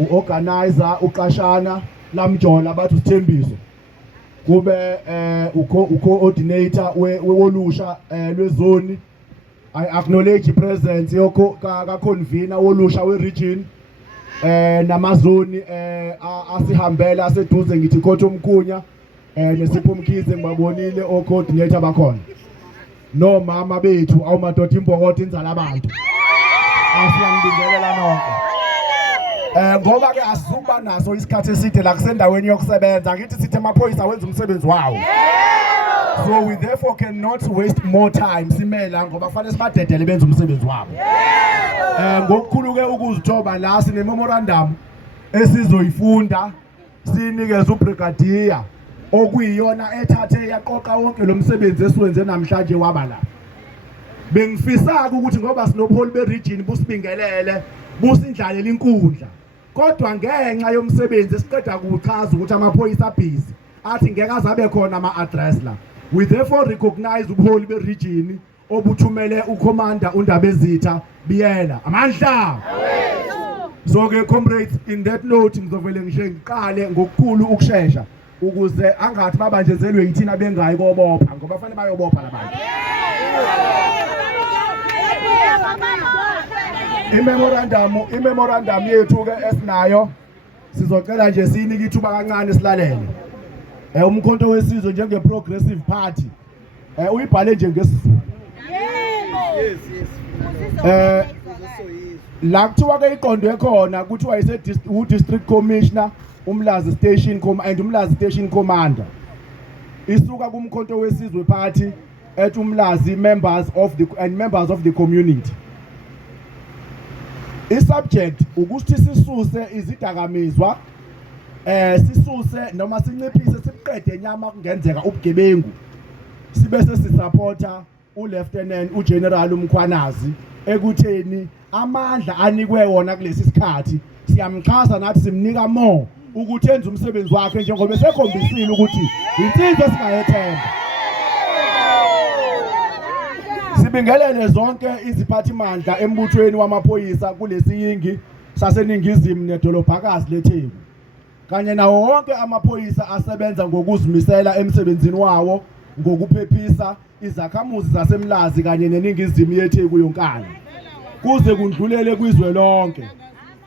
uorganizer uqashana lamjola bathi uSithembiso kube ucoordinator wolusha lwezone. I acknowledge presence yokho ka convener wolusha weregion namazoni asihambela aseduze ngithi Khothomkhunya neSipho Mkhize ngibabonile coordinator bakhona no mama bethu awumadoda imbokotho inzala abantu asiyangibingelela nonke ngoba ke asizukuba naso isikhathi eside la kusendaweni yokusebenza ngithi sithe amaphoyisa wenza umsebenzi wawo. So we therefore cannot waste more time simela ngoba kufanele sibadedele benze umsebenzi wabo. Ngokukhulu ke ukuzithoba la sine memorandum esizoyifunda sinikeze ubrigadier okuyiyona ethathe yaqoqa wonke lo msebenzi esiwenze namhlanje waba la. Bengifisa ukuthi ngoba sinobuholi beregion busibingelele busindlalela inkundla kodwa ngenxa yomsebenzi esiqeda ukuchaza ukuthi amaphoyisa busy athi ngeke azabe khona ama-address la. We therefore recognize ubuholi beregion obuthumele ucommander uNdabezitha Biyela amandla. So ke comrades, in that note ngizovele ngiqale ngokukhulu ukusheshsha ukuze angathi babanjezelwe yithina bengayi kobopha ngoba fanele bayobopha labantu. Imemorandum yethu ke esinayo sizocela nje sinike ithuba kancane silalele. Umkhonto wesizwe njenge Progressive Party uyibhale nje ngesizulu. La kuthiwa ke iqondwe khona kuthiwa ise district commissioner Umlazi station and Umlazi station commander isuka kumkhonto wesizwe party at Umlazi members of the community. I-subject ukuthi sisuse izidakamizwa sisuse noma sinciphise siqede enyama kungenzeka ubugebengu sibese sisupporta uLieutenant uGeneral uMkhwanazi ekutheni amandla anikwe wona kulesi sikhathi siyamxhasa nathi simnika more ukuthi enze umsebenzi wakhe njengoba esekhombisile ukuthi insizwe singayethemba. Sibingelele zonke iziphathimandla embuthweni wamaphoyisa kulesiyingi saseningizimu nedolobhakazi leTheku kanye nawo wonke amaphoyisa asebenza ngokuzimisela emsebenzini wawo ngokuphephisa izakhamuzi zaseMlazi kanye neningizimu yeTheku yonkana kuze kundlulele kwizwe lonke.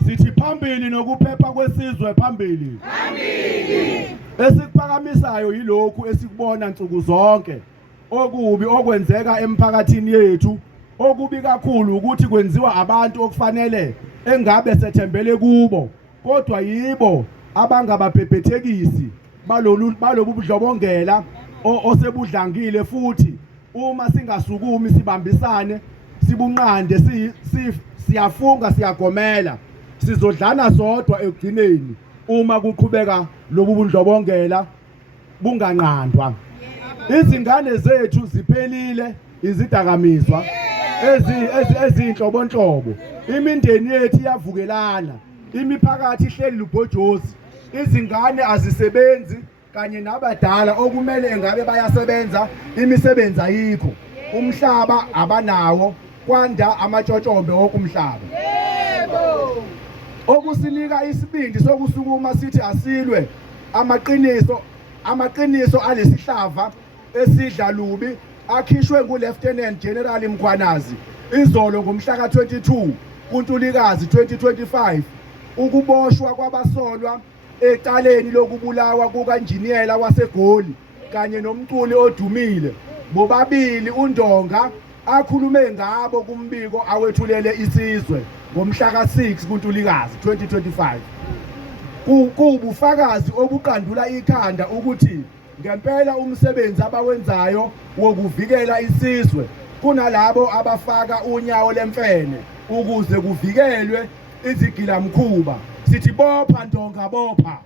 Sithi phambili nokuphepha kwesizwe phambili. Esikuphakamisayo yilokhu esikubona nsuku zonke okubi okwenzeka emphakathini yethu okubi kakhulu ukuthi kwenziwa abantu okufanele engabe sethembele kubo kodwa yibo abangababhebhethekisi balobu budlobongela osebudlangile futhi uma singasukumi sibambisane sibunqande siyafunga siyagomela sizodlana sodwa ekugcineni uma kuqhubeka lobu budlobongela bunganqandwa. Izingane zethu ziphelile izidakamizwa ezinhlobonhlobo imindeni yethu iyavukelana imiphakathi ihleli lubhojozi izingane azisebenzi kanye nabadala okumele engabe bayasebenza imisebenzi ayikho umhlaba abanawo kwanda amatshotshombe okumhlaba. Okusinika isibindi sokusukuma sithi asilwe amaqiniso alesihlava esidla lubi akhishwe nguLieutenant General Mkhwanazi izolo ngomhla ka-22 kuNtulikazi 2025 ukuboshwa kwabasolwa ecaleni lokubulawa kukaNjiniyela waseGoli kanye nomculi odumile bobabili uNdonga akhulume ngabo kumbiko awethulele isizwe ngomhla ka-6 kuNtulikazi 2025. Kubufakazi obuqandula ikhanda ukuthi ngempela umsebenzi abawenzayo wokuvikela isizwe kunalabo abafaka unyawo lemfene ukuze kuvikelwe izigilamkhuba. Sithi bopha Ndonga bopha.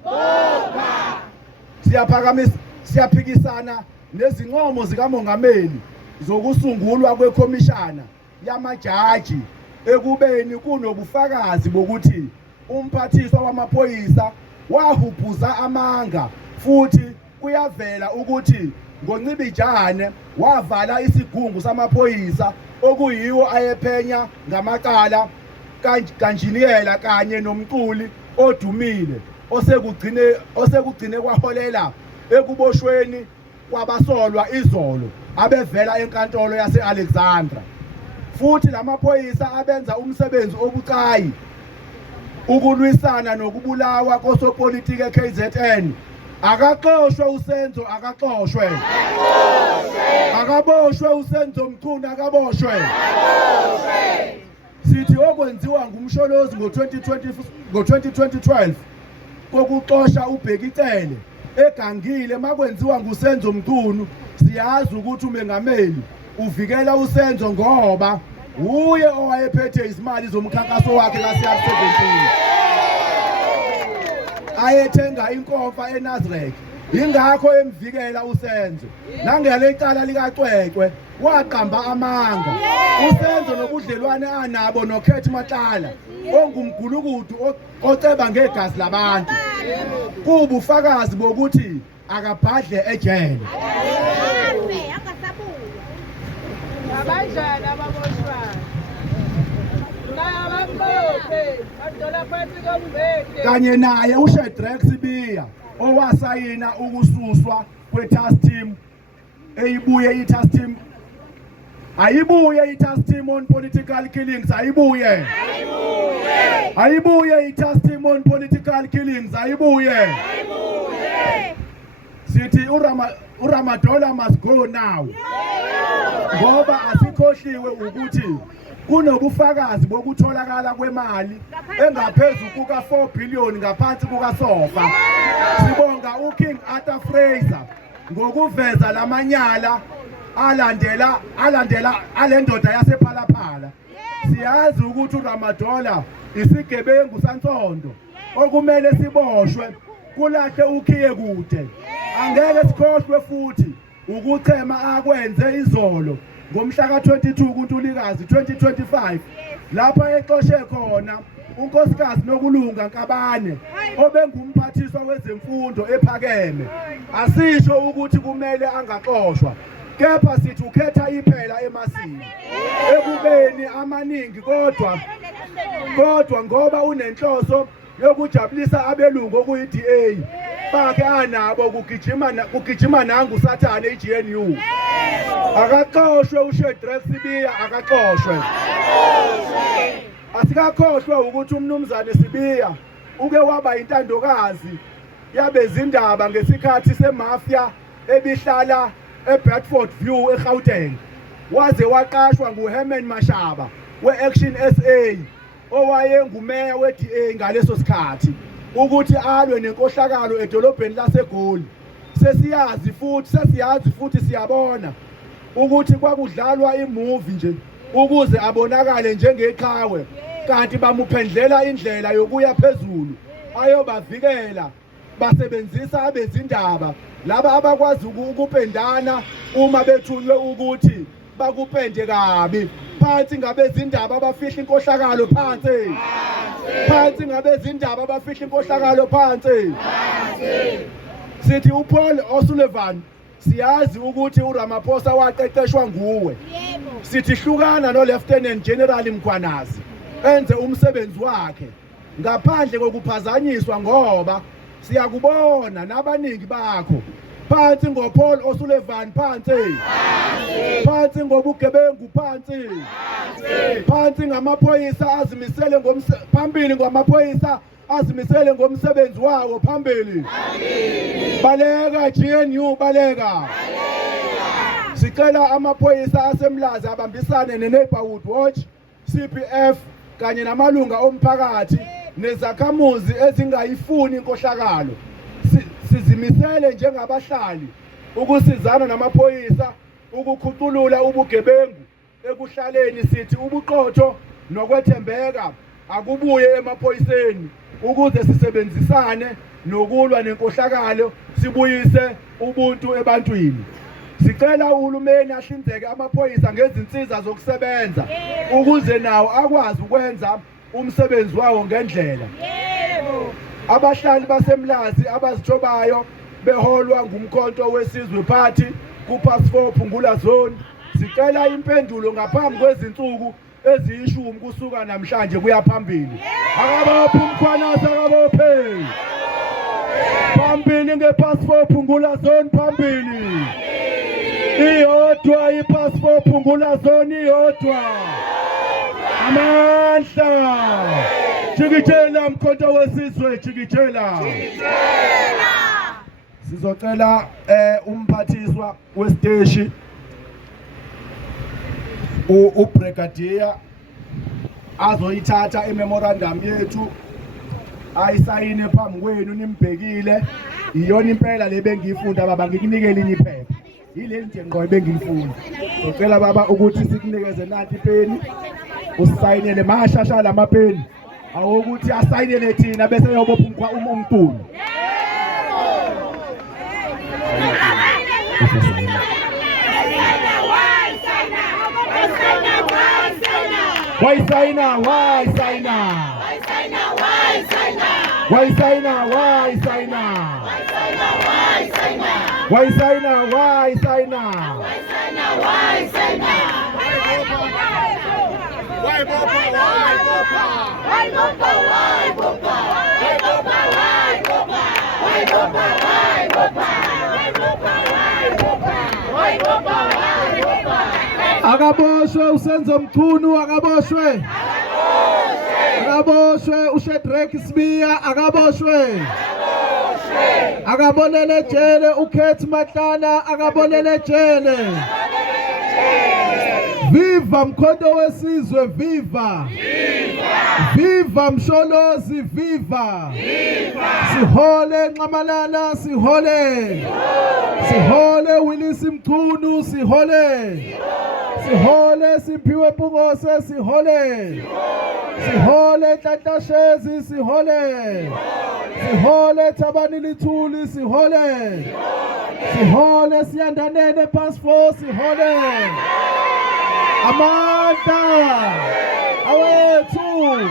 Siyaphikisana nezincomo zikamongameli zokusungulwa kwekhomishana yamajaji ekubeni kunobufakazi bokuthi umphathiswa wamaphoyisa wahuphuza amanga futhi kuyavela ukuthi ngoNcibijane wavala isigungu samaphoyisa okuyiwo ayephenya ngamaqala kanjiniyela kanye nomculi odumile osekugcine kwaholela ekuboshweni kwabasolwa izolo abevela enkantolo yase-Alexandra. Futhi lamaphoyisa abenza umsebenzi obucayi ukulwisana nokubulawa kosopolitiki eKZN akaxoshwe uSenzo, akaxoshwe akaboshwe uSenzo Mchunu, akaboshwe. Sithi okwenziwa ngumsholozi ngo-2012 kokuxosha uBhekicele egangile makwenziwa nguSenzo Mchunu, siyazi ukuthi umengameli uvikela uSenzo ngoba uye owayephethe izimali zomkhankaso wakhe ka-CR17 ayethenga inkomfa eNazareth. Ingakho emvikela uSenzo. Nangele icala likacwecwe waqamba amanga. uSenzo nobudlelwane anabo noKhethi Matlala ongumgulukudu oceba ngegazi labantu kubufakazi bokuthi akabhadle ejele. Abanjani ababoshwayo? Kanye naye uShadrack Sibiya owasayina ukususwa kwe-task team eyibuye i-task team i-task team on political killings ayibuye i-task team on political killings ayibuye. Sithi uRamadola must go now ngoba asikhohliwe ukuthi kunobufakazi bokutholakala kwemali engaphezulu kuka-4 billion ngaphansi kukaSofa. Sibonga uKing Arthur Fraser ngokuveza lamanyala alandela alendoda yasePhalaphala. Siyazi ukuthi uRamadola isigebengu saNsondo okumele siboshwe kulahle ukhiye kude. Angeke sikhohlwe futhi ukuchema akwenze izolo ngomhla ka-22 kuNtulikazi 2025 lapha exoshe khona unkosikazi Nokulunga Nkabane obengumphathiswa wezemfundo ephakeme. Asisho ukuthi kumele angaxoshwa, kepha sithi ukhetha iphela emasini ekubeni amaningi kodwa ngoba unenhloso yokujabulisa abelungu okuyi-DA bakhe anabo kugijima nangu Sathane i-GNU. Akaxoshwe uShadrack Sibiya, akaxoshwe. Asikakhohlwe ukuthi umnumzane Sibiya uke waba intandokazi yabezindaba ngesikhathi semafia ebihlala eBedford View eGauteng, waze waqashwa nguHerman Mashaba we-Action SA owayengumeya we-DA ngaleso sikhathi ukuthi alwe nenkohlakalo edolobheni laseGoli. Sesiyazi futhi siyabona ukuthi kwakudlalwa imovie nje ukuze abonakale njengeqhawe, kanti bamuphendlela indlela yokuya phezulu ayobavikela. Basebenzisa abezindaba laba abakwazi ukupendana uma bethunywe ukuthi bakupende kabi. Phansi ngabezindaba abafihla inkohlakalo phansi ngabezindaba abafihla inkohlakalo phansi. Sithi uPaul O'Sullivan siyazi ukuthi uRamaphosa waqeqeshwa nguwe. Sithi hlukana noLieutenant General Mkhwanazi enze umsebenzi wakhe ngaphandle kokuphazanyiswa ngoba siyakubona nabaningi bakho phansi ngoPaul O'Sullivan phansi ngobugebengu phansi ngamaphoyisa azimisele phambili ngamaphoyisa azimisele ngomsebenzi wawo phambili. Baleka GNU, baleka. Sicela amaphoyisa asemlazi abambisane neNeighborhood Watch, CPF kanye namalunga omphakathi nezakhamuzi ezingayifuni inkohlakalo. Sizimisele njengabahlali ukusizana namaphoyisa ukukhuculula ubugebengu ekuhlaleni. Sithi ubuqotho nokwethembeka akubuye emaphoyiseni ukuze sisebenzisane nokulwa nenkohlakalo sibuyise ubuntu ebantwini. Sicela uhulumeni ahlinzeke amaphoyisa ngezinsiza zokusebenza ukuze nawo akwazi ukwenza umsebenzi wawo ngendlela. Abahlali basemlazi abazithobayo beholwa ngumkhonto wesizwe party kuPass 4 Phungula Zone sicela impendulo ngaphambi kwezinsuku eziyishumi kusuka namhlanje kuya phambili. Akabaphi umkhwanasi akabophe. Phambili ngepass for Phungula Zone phambili. Iyodwa ipass for Phungula Zone iyodwa. Amandla. Jikijela mkhonto wesizwe jikijela. Sizocela umphathiswa wesiteshi ubrigadier azoyithatha imemorandum yethu ayisayine phambi kwenu nimbhekile. Iyona impela le bengiyifunda baba, ngikunikele linye iphepha. Yile nje ngqo bengiyifunda. Ngicela baba ukuthi sikunikeze nanti ipeni usayinele mashasha lamapeni awukuthi asayinele thina bese yobopha umqulu. Why sign? Akaboshwe uSenzo Mchunu, akaboshwe. Akaboshwe uShedrack Sibiya, akaboshwe. Akabolele jele uKate Matlana, akabolele jele. Viva Mkhonto wesizwe, viva. Viva Msholozi, viva. Sihole Nxamalala, sihole. Sihole Willis Mchunu, sihole. Sihole Simphiwe Mpungose, sihole. Sihole Nhlahlashezi, sihole. Sihole Thabani Lithuli, sihole. Sihole Siyandanene Pass 4, sihole. Amanda awethu